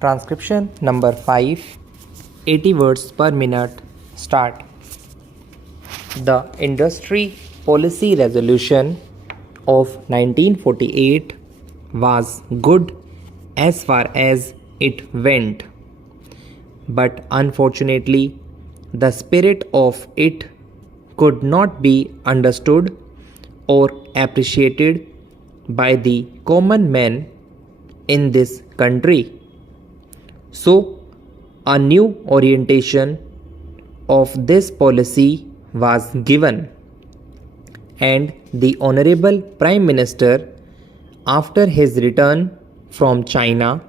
Transcription number 5, 80 words per minute. Start. The Industry Policy Resolution of 1948 was good as far as it went, but unfortunately, the spirit of it could not be understood or appreciated by the common man in this country. So, a new orientation of this policy was given, and the Honorable Prime Minister, after his return from China,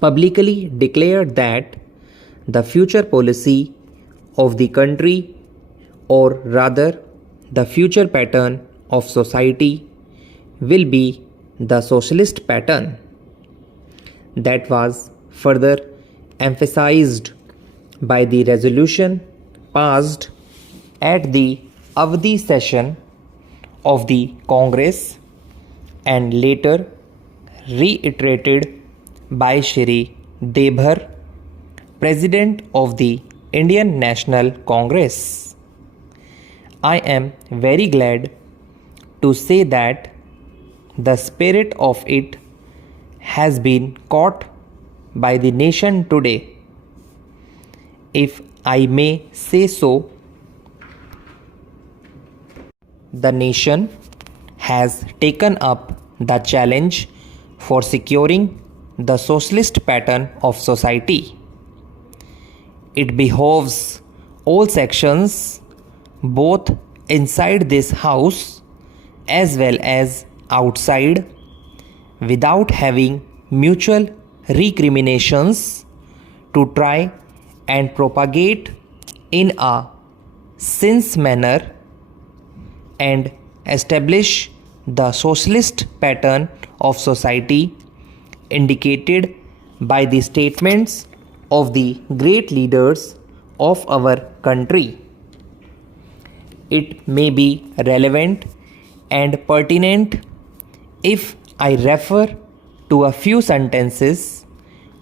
publicly declared that the future policy of the country, or rather the future pattern of society, will be the socialist pattern. That was further emphasized by the resolution passed at the Avdi session of the Congress and later reiterated by Shri Debhar, President of the Indian National Congress. I am very glad to say that the spirit of it has been caught by the nation today. If I may say so, the nation has taken up the challenge for securing the socialist pattern of society. It behoves all sections, both inside this house as well as outside, without having mutual recriminations, to try and propagate in a sense manner and establish the socialist pattern of society indicated by the statements of the great leaders of our country. It may be relevant and pertinent if I refer to a few sentences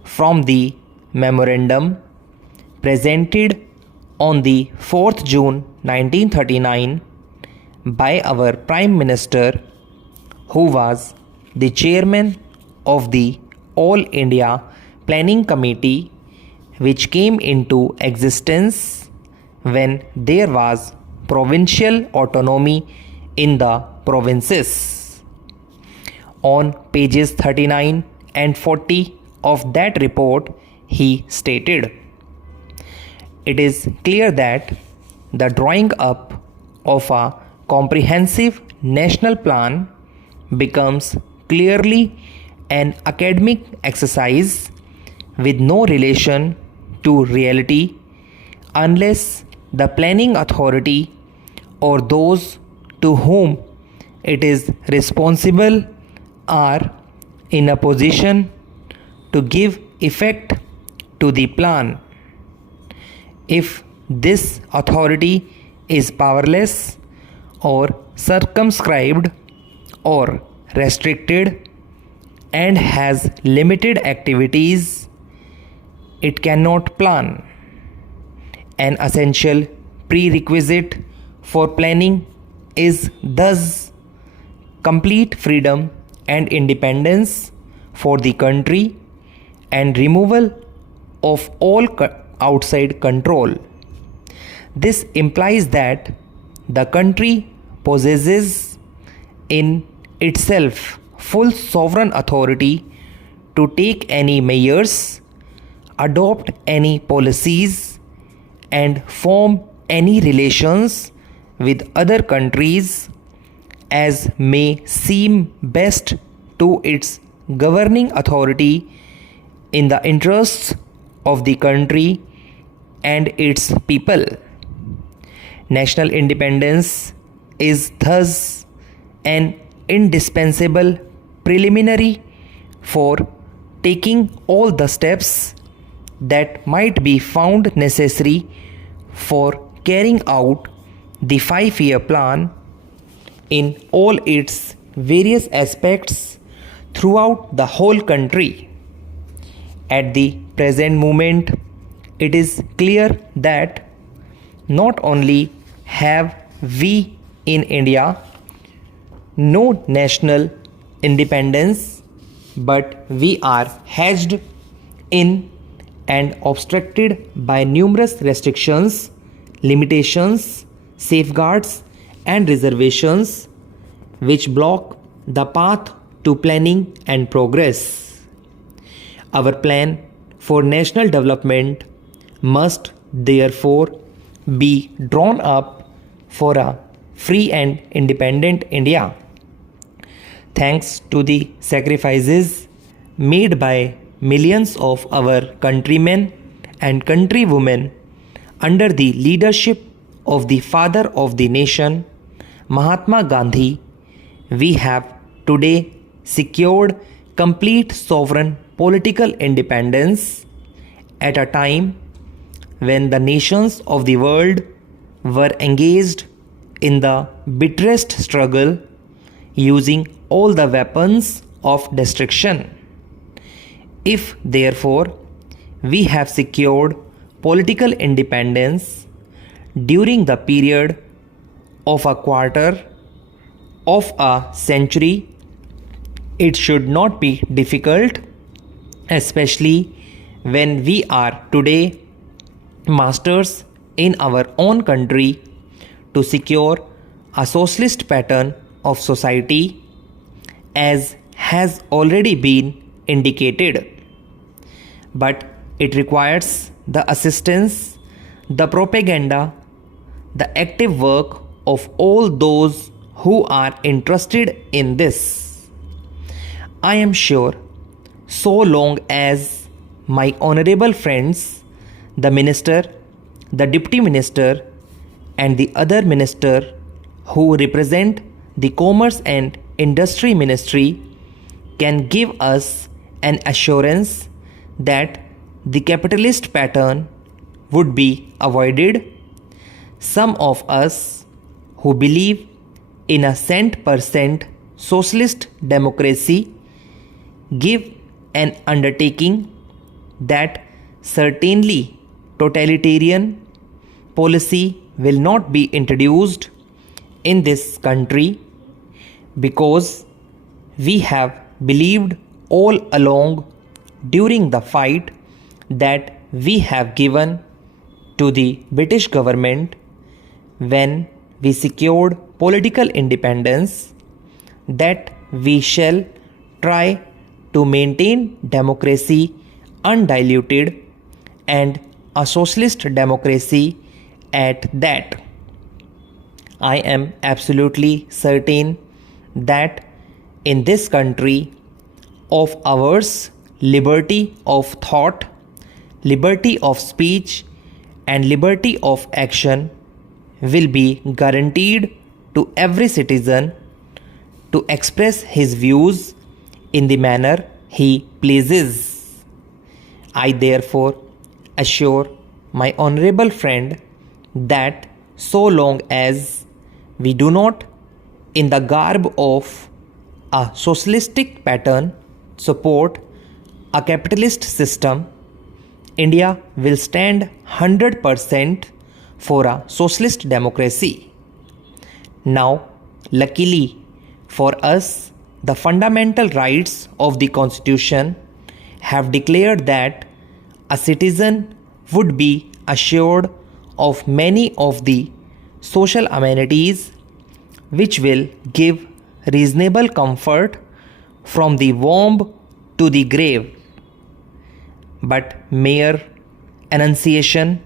from the memorandum presented on the 4th June 1939 by our Prime Minister, who was the chairman of the All India Planning Committee, which came into existence when there was provincial autonomy in the provinces. On pages 39 and 40 of that report, he stated, "It is clear that the drawing up of a comprehensive national plan becomes clearly an academic exercise with no relation to reality unless the planning authority or those to whom it is responsible are in a position to give effect to the plan. If this authority is powerless or circumscribed or restricted and has limited activities, it cannot plan. An essential prerequisite for planning is thus complete freedom and independence for the country and removal of all outside control. This implies that the country possesses in itself full sovereign authority to take any measures, adopt any policies, and form any relations with other countries as may seem best to its governing authority in the interests of the country and its people. National independence is thus an indispensable preliminary for taking all the steps that might be found necessary for carrying out the 5-year plan in all its various aspects throughout the whole country. At the present moment, it is clear that not only have we in India no national independence, but we are hedged in and obstructed by numerous restrictions, limitations, safeguards, and reservations which block the path to planning and progress. Our plan for national development must therefore be drawn up for a free and independent India. Thanks to the sacrifices made by millions of our countrymen and countrywomen under the leadership of the father of the nation, Mahatma Gandhi, we have today secured complete sovereign political independence at a time when the nations of the world were engaged in the bitterest struggle using all the weapons of destruction. If, therefore, we have secured political independence during the period of a quarter of a century, it should not be difficult, especially when we are today masters in our own country, to secure a socialist pattern of society as has already been indicated. But it requires the assistance, the propaganda, the active work of all those who are interested in this. I am sure so long as my honorable friends, the minister, the deputy minister, and the other minister who represent the Commerce and Industry Ministry can give us an assurance that the capitalist pattern would be avoided, some of us who believe in a cent% socialist democracy give an undertaking that certainly totalitarian policy will not be introduced in this country, because we have believed all along during the fight that we have given to the British government when we secured political independence, that we shall try to maintain democracy undiluted and a socialist democracy at that. I am absolutely certain that in this country of ours, liberty of thought, liberty of speech, and liberty of action will be guaranteed to every citizen to express his views in the manner he pleases. I therefore assure my honorable friend that so long as we do not, in the garb of a socialistic pattern, support a capitalist system, India will stand 100% for a socialist democracy. Now, luckily for us, the fundamental rights of the Constitution have declared that a citizen would be assured of many of the social amenities which will give reasonable comfort from the womb to the grave. But mere enunciation,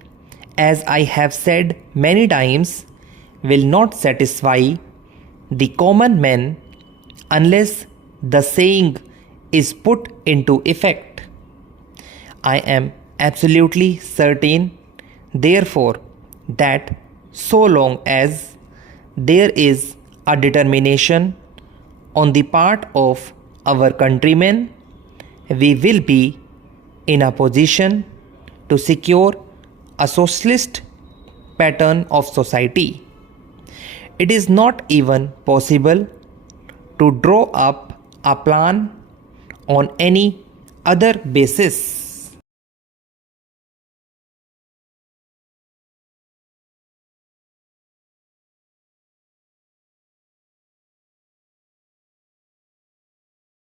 as I have said many times, will not satisfy the common man unless the saying is put into effect. I am absolutely certain, therefore, that so long as there is a determination on the part of our countrymen, we will be in a position to secure a socialist pattern of society. It is not even possible to draw up a plan on any other basis.